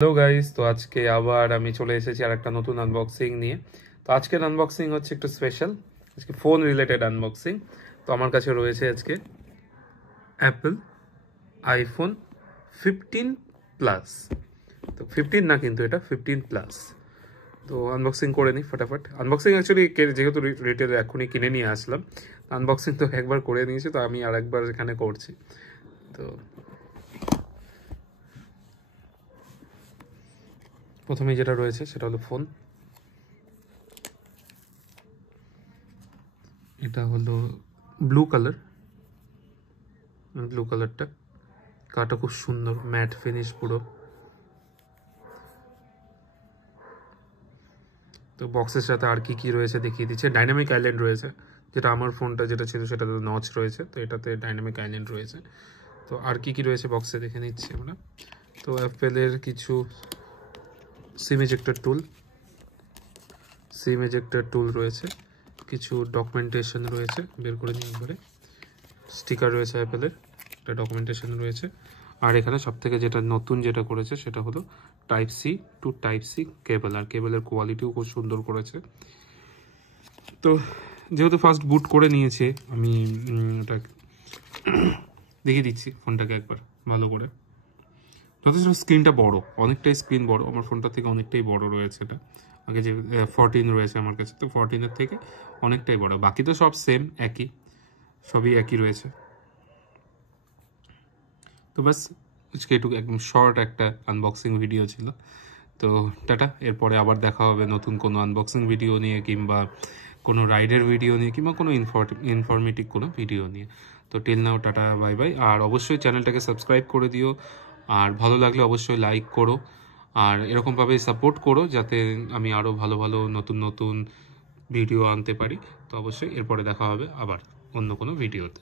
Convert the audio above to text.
Hello guys, তো আজকে আবার আমি চলে এসেছি আর একটা নতুন আনবক্সিং নিয়ে। তো আজকের আনবক্সিং হচ্ছে একটু স্পেশাল, আজকে ফোন রিলেটেড আনবক্সিং। তো আমার কাছে রয়েছে আজকে অ্যাপল আইফোন 15 প্লাস। তো 15 না, কিন্তু এটা 15 প্লাস। তো আনবক্সিং করে নিই ফটাফট। আনবক্সিং অ্যাকচুয়ালি যেহেতু রিটেলে এখনই কিনে নিয়ে আসলাম, আনবক্সিং তো একবার করে নিয়েছি, তো আমি আর একবার এখানে করছি। তো প্রথমে যেটা রয়েছে সেটা হলো ফোন। এটা হলো ব্লু কালারটা, কাটা খুব সুন্দর, ম্যাট ফিনিশ পুরো। তো বক্সের সাথে আর কি কি রয়েছে দেখিয়ে দিচ্ছে। ডাইনামিক আইল্যান্ড রয়েছে, যেটা আমার ফোনটা যেটা ছিল সেটাতে নচ রয়েছে, তো এটাতে ডাইনামিক আইল্যান্ড রয়েছে। তো আর কি কি রয়েছে বক্সে দেখে নিচ্ছি আমরা। তো অ্যাপেলের কিছু সিম এজেক্টর টুল রয়েছে, কিছু ডকুমেন্টেশন রয়েছে, বের করে নিই একবারে। স্টিকার রয়েছে অ্যাপেলের, একটা ডকুমেন্টেশন রয়েছে। আর এখানে সবথেকে যেটা নতুন যেটা করেছে সেটা হলো type C to type C cable, আর কেবলের কোয়ালিটিও খুব সুন্দর করেছে। তো যেহেতু ফার্স্ট বুট করে নিয়েছে, আমি ওটা দেখিয়ে দিচ্ছি ফোনটাকে একবার ভালো করে। যথেষ্ট স্ক্রিনটা বড়, অনেকটাই স্ক্রিন বড়, আমার ফোনটা থেকে অনেকটাই বড় রয়েছে এটা। আগে যে 14 রয়েছে আমার কাছে, তো 14-এর থেকে অনেকটাই বড়। বাকি তো সব সেম, সবই একই রয়েছে। তো বাস আজকে একটু একদম শর্ট একটা আনবক্সিং ভিডিও ছিল। তো টাটা, এরপরে আবার দেখা হবে নতুন কোনো আনবক্সিং ভিডিও নিয়ে, কিংবা কোনো রাইডের ভিডিও নিয়ে, কিংবা কোনো ইনফরমেটিভ কোনো ভিডিও নিয়ে। তো till now tata, bye bye. আর অবশ্যই চ্যানেলটাকে সাবস্ক্রাইব করে দিও, আর ভালো লাগলে অবশ্যই লাইক করো, আর এরকমভাবে সাপোর্ট করো যাতে আমি আরও ভালো ভালো নতুন নতুন ভিডিও আনতে পারি। তো অবশ্যই এরপরে দেখা হবে আবার অন্য কোনো ভিডিওতে।